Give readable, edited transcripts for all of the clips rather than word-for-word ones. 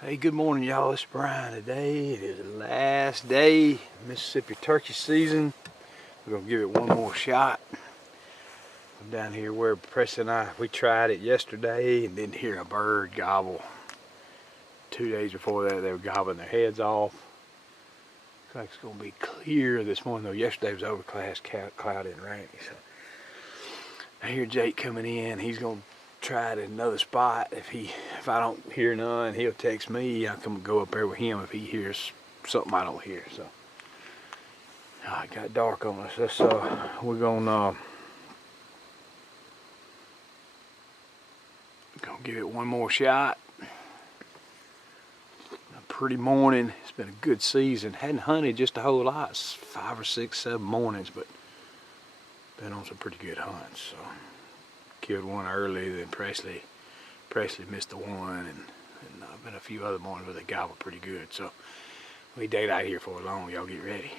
Hey, good morning, y'all. It's Brian. Today it is the last day Mississippi turkey season. We're gonna give it one more shot. I'm down here where Preston and I, we tried it yesterday and didn't hear a bird gobble. 2 days before that, they were gobbling their heads off. Looks like it's gonna be clear this morning, though. Yesterday was overcast, cloudy and rainy. So I hear Jake coming in. He's gonna try at another spot. If I don't hear none, he'll text me. I'll come go up there with him if he hears something I don't hear. So it got dark on us. We're gonna give it one more shot. A pretty morning. It's been a good season. Hadn't hunted just a whole lot. 5 or 6, 7 mornings, but been on some pretty good hunts. So killed one early, then Presley missed the one, and been a few other mornings where they gobbled pretty good. So we stayed out here for long. Y'all get ready.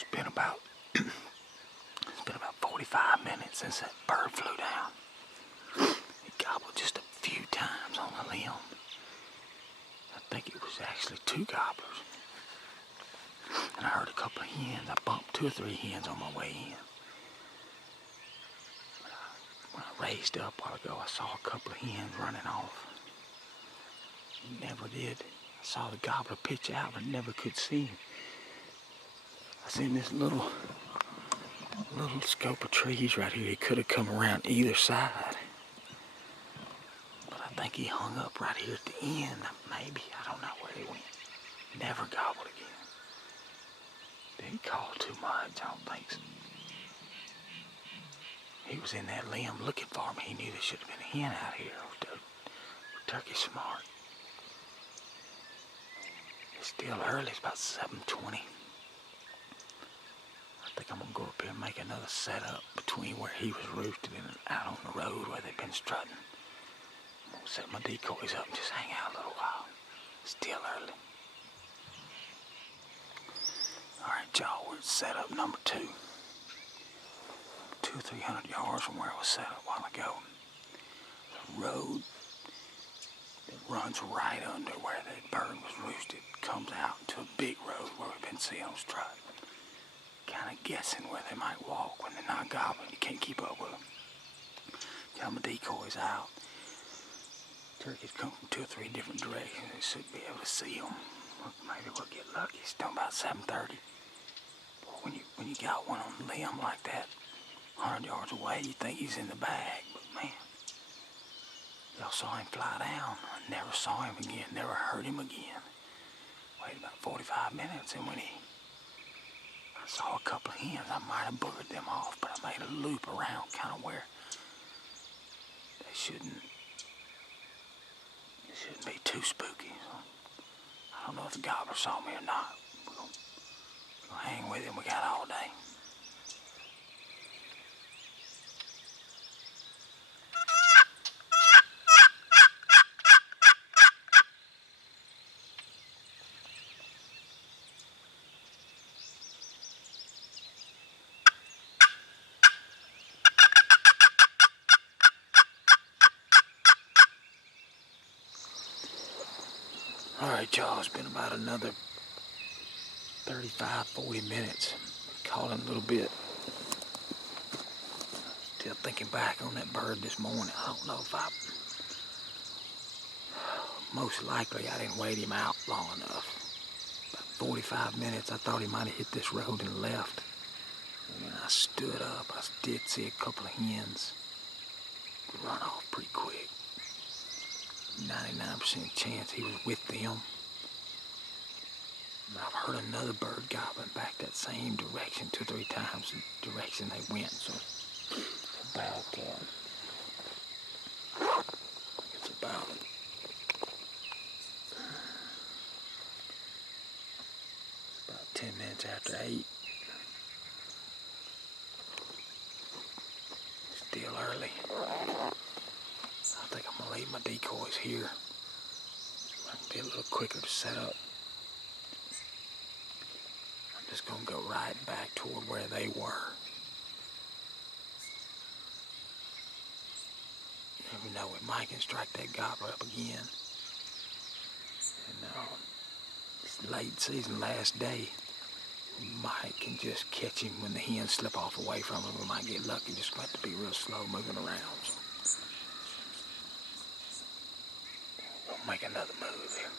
It's been about 45 minutes since that bird flew down. He gobbled just a few times on the limb. I think it was actually 2 gobblers. And I heard a couple of hens. I bumped 2 or 3 hens on my way in. When I raised up a while ago, I saw a couple of hens running off. Never did. I saw the gobbler pitch out, but never could see him. I seen this little scope of trees right here. He could have come around either side. But I think he hung up right here at the end. Maybe. I don't know where he went. Never gobbled again. Didn't call too much. I don't think so. He was in that limb looking for me. He knew there should have been a hen out here. Turkey's smart. It's still early. It's about 7:20. I think I'm going to go up here and make another setup between where he was roosted and out on the road where they've been strutting. I'm going to set my decoys up and just hang out a little while. It's still early. Alright, y'all, we're at setup number 2. 200-300 yards from where I was set up a while ago. The road that runs right under where that bird was roosted comes out into a big road where we've been seeing them strut. Kind of guessing where they might walk when they're not gobbling. You can't keep up with them. Got my decoys out. Turkeys come from 2 or 3 different directions. They should be able to see them. Maybe we'll get lucky. It's still about 7:30. But when you got one on the limb like that, 100 yards away, you think he's in the bag. But man, y'all saw him fly down. I never saw him again. Never heard him again. Waited about 45 minutes, and when I saw a couple of hens, I might have boogered them off, but I made a loop around kind of where they shouldn't be too spooky. So I don't know if the gobbler saw me or not. We're gonna hang with him. We got all day. Alright, y'all, it's been about another 35-40 minutes. Calling a little bit. Still thinking back on that bird this morning. I don't know if most likely I didn't wait him out long enough. About 45 minutes, I thought he might have hit this road and left. And when I stood up, I did see a couple of hens run off pretty quick. 99% chance he was with them. I've heard another bird gobbling back that same direction 2 or 3 times, the direction they went. So it's about 10 minutes after 8. Still early. I think I'm gonna leave my decoys here. Might be a little quicker to set up. I'm just gonna go right back toward where they were. You never know, we might can strike that gobbler up again. And it's late season, last day. We might can just catch him when the hens slip off away from him. We might get lucky. Just have to be real slow moving around. So we'll make another move here.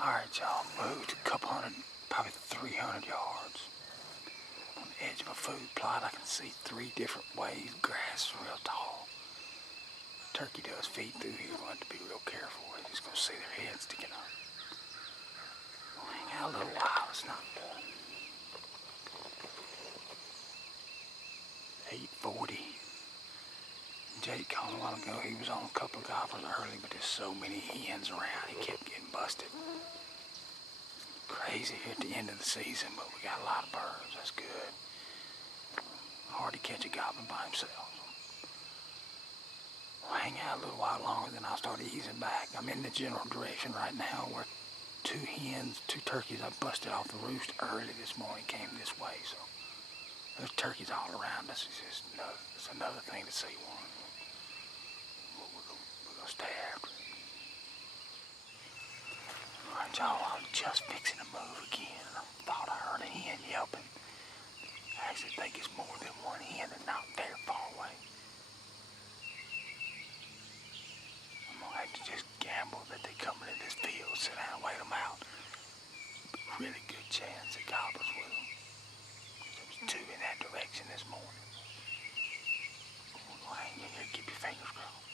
Alright, y'all, moved a couple hundred, probably 300 yards on edge of a food plot, I can see 3 different ways. Grass is real tall. Turkey does feed through here. We'll have to be real careful. We're just going to see their heads sticking up. We'll hang out a little while. It's not 8:40. Jake called a while ago. He was on a couple of gobblers early, but there's so many hens around. He kept getting busted. Crazy here at the end of the season, but we got a lot of birds. That's good. Hard to catch a gobbler by himself. We'll hang out a little while longer, then I'll start easing back. I'm in the general direction right now where 2 hens, 2 turkeys I busted off the roost early this morning came this way. So there's turkeys all around us. It's another thing to see one. We're gonna stay after it. All right, y'all, I'm just fixing to move again. I thought I heard a hen yelping. I actually think it's more than one hen and not very far away. I'm gonna have to just gamble that they come into this field, sit down, wait them out. Really good chance that gobblers with them. There was 2 in that direction this morning. We'll hang in here, keep your fingers crossed.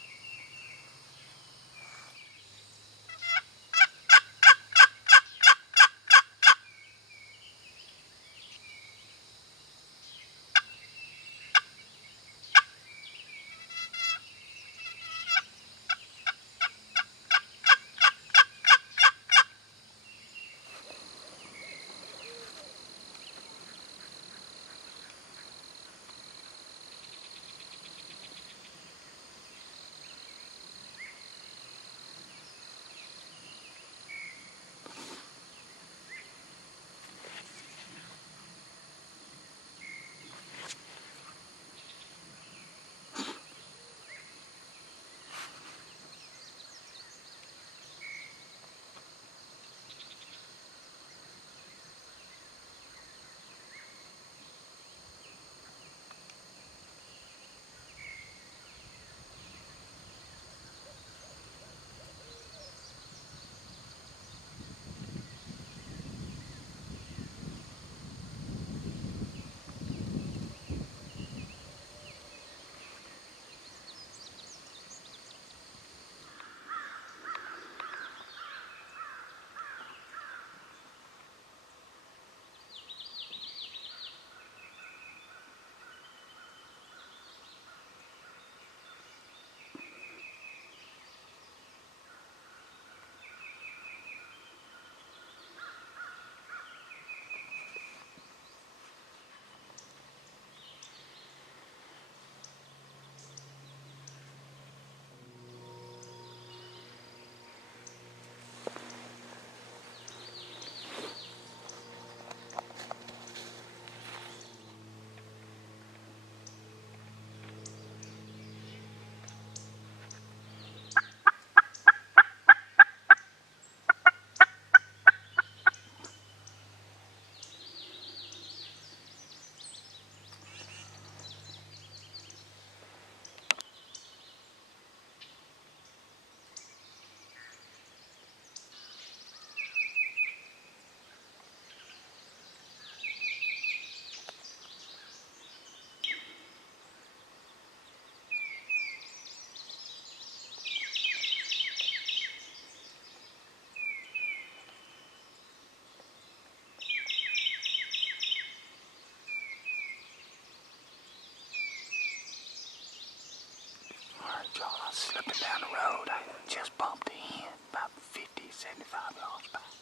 Slipping down the road, I just bumped a hen about 50, 75 yards back.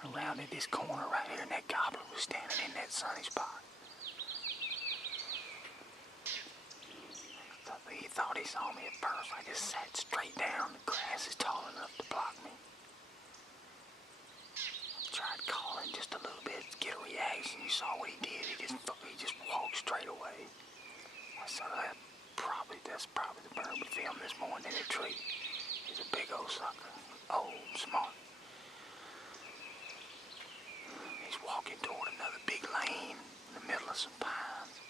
Around at this corner right here, and that gobbler was standing in that sunny spot. He thought he saw me at first. I just sat straight down. The grass is tall enough to block me. I tried calling just a little bit to get a reaction. You saw what he did. He just walked straight away. I saw that. That's probably the bird we filmed this morning in the tree. He's a big old sucker. Old, smart. He's walking toward another big lane in the middle of some pines.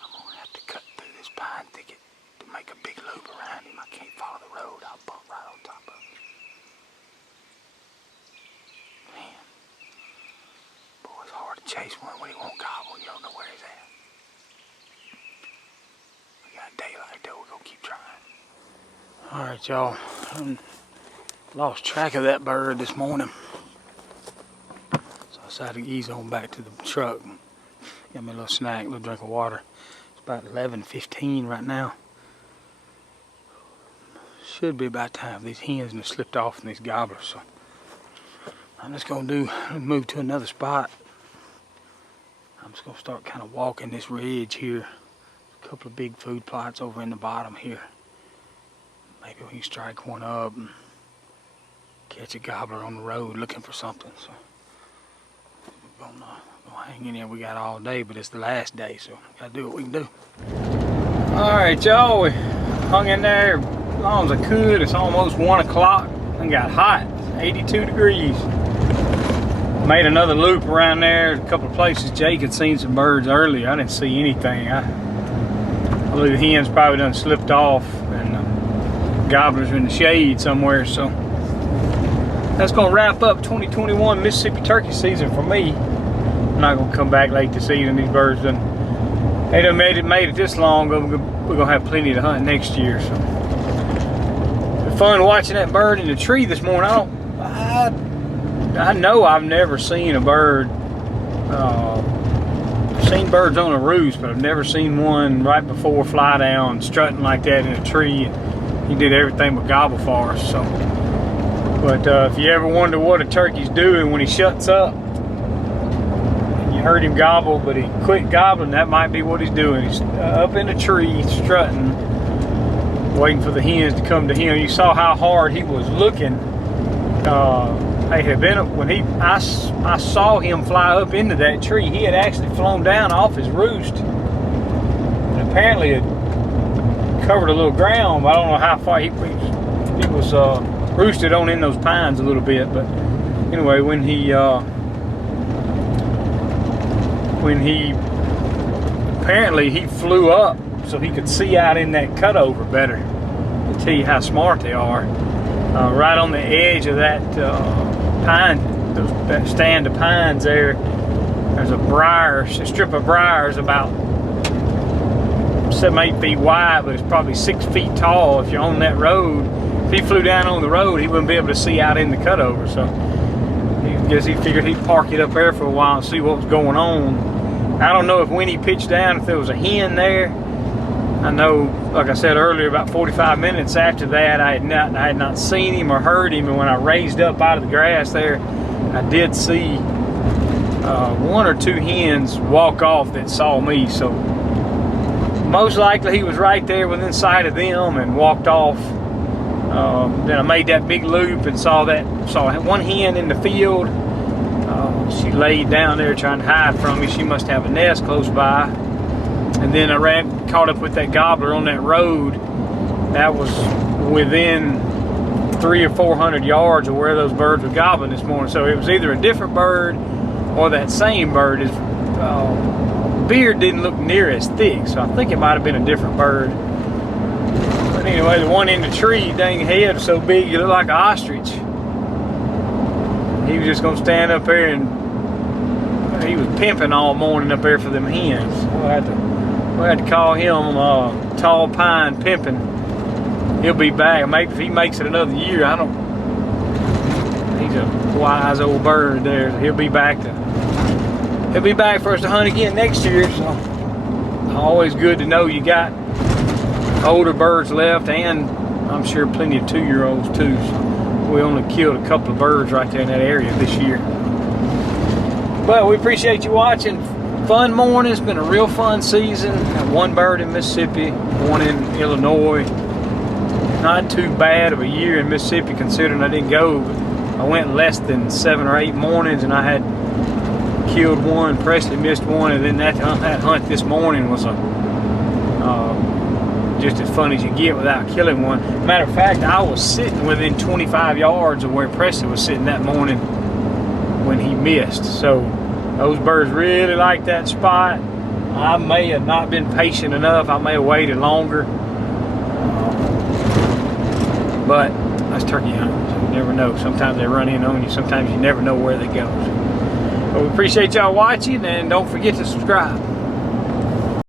I'm gonna have to cut through this pine thicket to make a big loop around him. I can't follow the road. I'll bump right on top of him. Man. Boy, it's hard to chase one when he won't gobble. You don't know where he's at. We got daylight though. We're gonna keep trying. All right, y'all. Lost track of that bird this morning, so I decided to ease on back to the truck. Got me a little snack, a little drink of water. It's about 11:15 right now. Should be about time. These hens have slipped off from these gobblers, so I'm just gonna move to another spot. I'm just gonna start kind of walking this ridge here. A couple of big food plots over in the bottom here. Maybe we can strike one up and catch a gobbler on the road looking for something. So we're gonna hang in there. We got all day, but it's the last day, so gotta do what we can do. All right, y'all. We hung in there as long as I could. It's almost 1 o'clock and got hot. It's 82 degrees. Made another loop around there. A couple of places Jake had seen some birds earlier. I didn't see anything. I believe the hens probably done slipped off, and gobblers are in the shade somewhere. So that's gonna wrap up 2021 Mississippi turkey season for me. I'm not gonna come back late this season. These birds done made it this long. We're gonna have plenty to hunt next year. So it's fun watching that bird in the tree this morning. I know I've never seen a bird. I've seen birds on a roost, but I've never seen one right before fly down strutting like that in a tree. He did everything but gobble for us. So, but if you ever wonder what a turkey's doing when he shuts up, and you heard him gobble, but he quit gobbling, that might be what he's doing. He's up in a tree strutting, waiting for the hens to come to him. You saw how hard he was looking. When I saw him fly up into that tree, he had actually flown down off his roost, and apparently had covered a little ground. I don't know how far he was roosted on in those pines a little bit, but anyway, when he apparently he flew up so he could see out in that cutover better. To tell you how smart they are. Right on the edge of that that stand of pines there's a strip of briars about 7-8 feet wide, but it's probably 6 feet tall. If you're on that road, if he flew down on the road, he wouldn't be able to see out in the cutover. So I guess he figured he'd park it up there for a while and see what was going on. I don't know if when he pitched down, if there was a hen there. I know, like I said earlier, about 45 minutes after that, I had not seen him or heard him, and when I raised up out of the grass there, I did see 1 or 2 hens walk off that saw me. So most likely he was right there within sight of them and walked off. Then I made that big loop and saw one hen in the field. She laid down there trying to hide from me. She must have a nest close by. And then I caught up with that gobbler on that road. That was within 300 or 400 yards of where those birds were gobbling this morning. So it was either a different bird or that same bird. His beard didn't look near as thick, so I think it might have been a different bird. But anyway, the one in the tree, dang head was so big it looked like an ostrich. He was just gonna stand up there and he was pimping all morning up there for them hens. We'll have to call him Tall Pine Pimpin. He'll be back. Maybe if he makes it another year, he's a wise old bird there. He'll be back for us to hunt again next year. So always good to know you got older birds left, and I'm sure plenty of 2-year-olds too. So we only killed a couple of birds right there in that area this year. But we appreciate you watching. Fun morning. It's been a real fun season. Got 1 bird in Mississippi, 1 in Illinois. Not too bad of a year in Mississippi considering I didn't go. But I went less than 7 or 8 mornings, and I had killed 1. Presley missed 1, and then that hunt this morning was just as fun as you get without killing 1. Matter of fact, I was sitting within 25 yards of where Presley was sitting that morning when he missed. So those birds really like that spot. I may have not been patient enough. I may have waited longer. But that's turkey hunting. So you never know. Sometimes they run in on you. Sometimes you never know where they go. So Well, we appreciate y'all watching, and don't forget to subscribe.